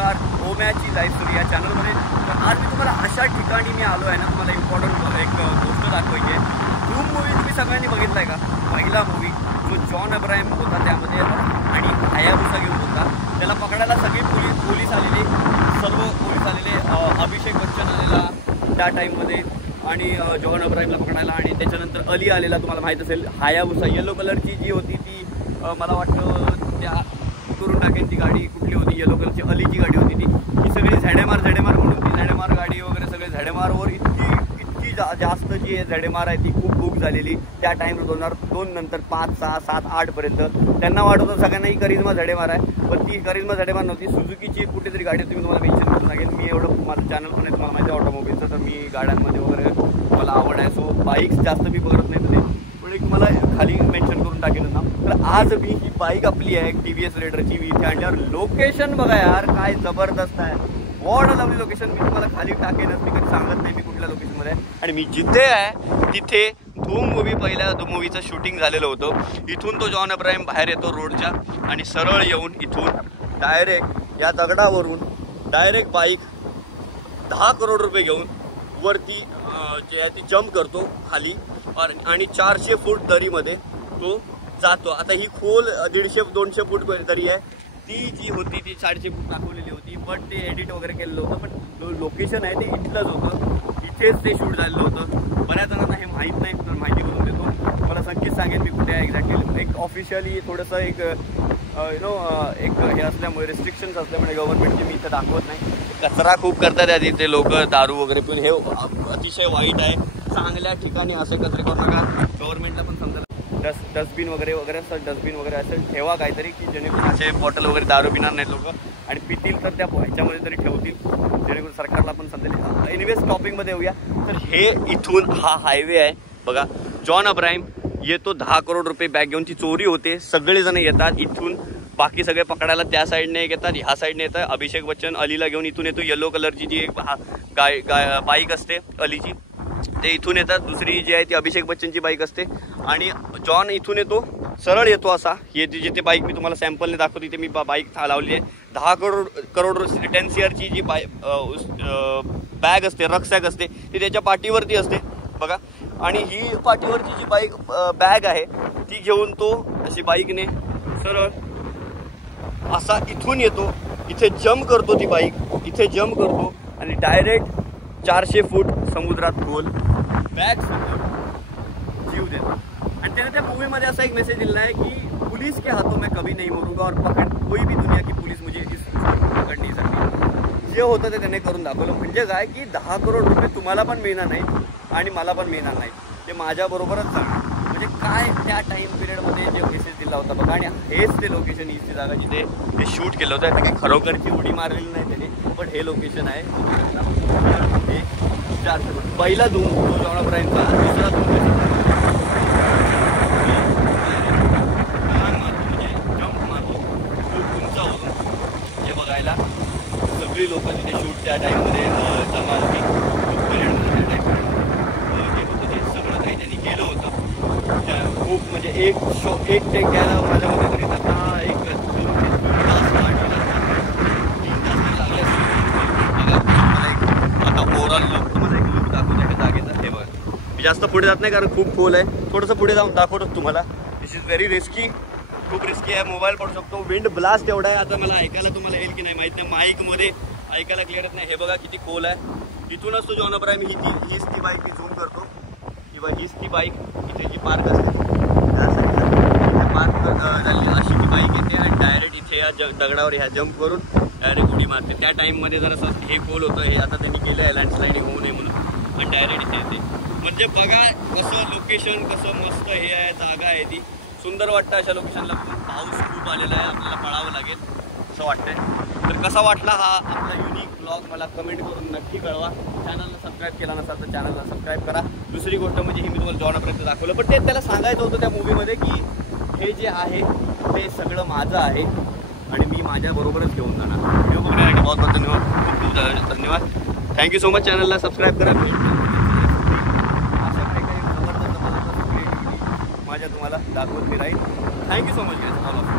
नमस्कार, ओम्याची life story या चॅनलमध्ये. तर आज मी तुम्हाला अशा ठिकाणी मी आलो आहे ना, तुम्हाला इम्पॉर्टंट एक गोष्ट दाखवायची आहे. धूम मूवी तुम्ही सगळ्यांनी बघितला आहे का? पहिला मूवी जो जॉन अब्राहम होता त्यामध्ये आणि हायाबुसा घेऊन होता. त्याला पकडायला सगळे पोलीस आलेले, सर्व पोलीस आलेले. अभिषेक बच्चन आलेला त्या टाईममध्ये आणि जॉन अब्राहमला पकडायला, आणि त्याच्यानंतर अली आलेला. तुम्हाला माहीत असेल हायाबुसा येलो कलरची जी होती ती मला वाटतं त्या करून टाकेन ती गाडी कुठली होती, येलो कलरची अलीची गाडी होती ती सगळी झडेमार म्हणून ती झडेमार गाडी वगैरे सगळे झडेमारवर इतकी जास्त जी झडेमार आहे ती खूप बुक झालेली त्या टाईम 2002 नंतर 5, 6, 7, 8 पर्यंत. त्यांना वाटत होतं सगळ्यांनाही करिश्मा झडेमार आहे, पण ती करिश्मा झडेमार नव्हती. सुझुकीची कुठेतरी गाडी होती, मी तुम्हाला मेन्शन करून सांगेन. मी एवढं माझं चॅनल पण आहे, तुम्हाला माहिती आहे ऑटोमोबाईलचं, तर मी गाड्यांमध्ये वगैरे मला आवड आहे. सो बाईक्स जास्त मी बघत नाही तर पण एक तुम्हाला खाली मेन्शन करून टाकेल ना. तर आज मी ही बाईक आपली आहे TVS रेडरची, मी इथे आणल्यावर लोकेशन बघा यार काय जबरदस्त आहे. What a lovely location. मी तुम्हाला खाली टाकेनच, मी कधी सांगत नाही मी कुठल्या लोकेशनमध्ये आहे. आणि मी जिथे आहे तिथे धूम मूवी पहिल्या मूवीचं शूटिंग झालेलं होतं. इथून तो जॉन अब्राहम बाहेर येतो रोडच्या आणि सरळ येऊन इथून डायरेक्ट या दगडावरून डायरेक्ट बाईक 10 करोड रुपये घेऊन वरती जे आहे ती जम्प करतो खाली आणि 400 फूट दरीमध्ये तो जातो. आता ही खोल 150-200 फूट दरी आहे. ती जी होती ती 450 फूट दाखवलेली होती, पण ते एडिट वगैरे केलेलं होतं. पण लोकेशन आहे ते इथलंच होतं, इथेच ते शूट झालेलं होतं. बऱ्याच जणांना हे माहीत नाही, तर माहिती करून देतो. मला संकेत सांगेन मी कुठे आहे एक्झॅक्टली. एक ऑफिशियली थोडंसं एक एक हे असल्यामुळे रिस्ट्रिक्शन्स असल्यामुळे गव्हर्नमेंटची मी इथं दाखवत नाही. कचरा खूप करतात आधी ते लोक, दारू वगैरे पिऊन. हे अतिशय वाईट आहे. चांगल्या ठिकाणी असे कचरे करू नका. गव्हर्नमेंटला पण समजायला डस्टबिन वगैरे असं डस्टबिन वगैरे असं ठेवा काहीतरी, की जेणेकरून असे बॉटल वगैरे दारू पिणार नाहीत लोक, आणि पितील तर त्या ह्याच्यामध्ये तरी ठेवतील, जेणेकरून सरकारला पण समजेल. एनिवेज टॉपिकमध्ये येऊया. तर हे इथून हा हायवे आहे बघा. जॉन अब्राहम येतो 10 करोड रुपये बॅग घेऊन, ती चोरी होते. सगळेजण येतात इथून, बाकी सगळे पकडायला त्या साईडने येतात, ह्या साईडने येतात. अभिषेक बच्चन अलीला घेऊन इथून येतो. येलो कलरची जी एक बाईक असते अलीची, ते इथून येतात. दुसरी जी आहे ती अभिषेक बच्चनची बाईक असते. आणि जॉन इथून येतो, सरळ येतो असा. हे जिथे बाईक मी तुम्हाला सॅम्पलने दाखवतो तिथे मी बाईक लावली आहे. 10 करोड 10 सीआरची जी बॅग असते, रक्सॅक असते, ती त्याच्या पाठीवरती असते बघा. आणि ही पाठीवरची जी बाईक बॅग आहे ती घेऊन तो अशी बाईकने सरळ असा इथून येतो. इथे जम्प करतो ती बाईक, इथे जम्प करतो आणि डायरेक्ट 400 फूट समुद्रात खोल बॅग जीव देतो. आणि त्याने त्या मूवीमध्ये असा एक मेसेज दिला आहे की पुलिस के हाथों में कभी नहीं मरूंगा और कोई भी दुनिया की पुलिस मुझे इस पकड़ नहीं सकती. जे होतं ते त्याने करून दाखवलं. म्हणजे काय की 10 करोड रुपये तुम्हाला पण मिळणार नाहीत आणि मला पण मिळणार नाहीत, ते माझ्याबरोबरच जाणार. म्हणजे काय त्या टाईम पिरियडमध्ये जे मेसेज दिला होता बघा. आणि हेच ते लोकेशन, हीच ती जागा जिथे ते शूट केलं होतं. काही खरोखरची उडी मारलेली नाही त्याने, पण हे लोकेशन आहे. हे 400 फूट पहिला धूम जॉन अब्राहमचा, दुसरा धूम सगळी लोक तिथे शूट त्या टाईममध्ये जमा होती. जे होतं ते सगळं काही त्यांनी केलं होतं. खूप म्हणजे एक टेक घ्यायला माझ्यामध्ये तरी आता एक 2 तास लागले. आता ओव्हरऑल लुक तुम्हाला एक लुक दाखवतो आहे जागेचा. हे बघा, मी जास्त पुढे जात नाही कारण खूप खोल आहे. थोडंसं पुढे जाऊन दाखवतो तुम्हाला. दिस इज व्हेरी रिस्की, खूप रिस्की आहे. मोबाईल पडू शकतो. विंड ब्लास्ट एवढा आहे. आता मला ऐकायला तुम्हाला येईल की नाही माहीत नाही, माईकमध्ये ऐकायला क्लिअर येत नाही. हे बघा किती खोल आहे. इथूनच तो जॉन अब्राहम हीच ती बाईक मी झूम करतो किंवा हीच ती बाईक इथे जी पार्क असते त्या पार्क झालेली अशी ती बाईक येते आणि डायरेक्ट इथे या दगडावर ह्या जम्प करून डायरेक्ट उडी मारते. त्या टाईममध्ये जर असं हे खोल होतं, हे आता त्यांनी केलं आहे लँडस्लाइडिंग होऊ नये म्हणून, आणि डायरेक्ट इथे येते. म्हणजे बघा कसं लोकेशन, कसं मस्त हे आहे, जागा आहे ती. सुंदर वाटतं अशा लोकेशनला. पाऊस खूप आलेला आहे, आपल्याला पळावं लागेल असं वाटतंय. तर कसा वाटला हा आपला युनिक ब्लॉग मला कमेंट करून नक्की कळवा. चॅनलला सबस्क्राईब केला नसाल तर चॅनलला सबस्क्राईब करा. दुसरी गोष्ट म्हणजे हे मी तुम्हाला जॉनपर्यंत दाखवलं, पण ते त्याला सांगायचं होतं त्या मूवीमध्ये की हे जे आहे ते सगळं माझं आहे आणि मी माझ्याबरोबरच घेऊन जाणार. व्हिडिओ बघण्यासाठी बहुत बहुत धन्यवाद, खूप खूप धन्यवाद. Thank you so much. चॅनलला सबस्क्राईब करा. अशा काही जबरदस्त माझ्या तुम्हाला दाखवत मी राहील. Thank you so much guys all of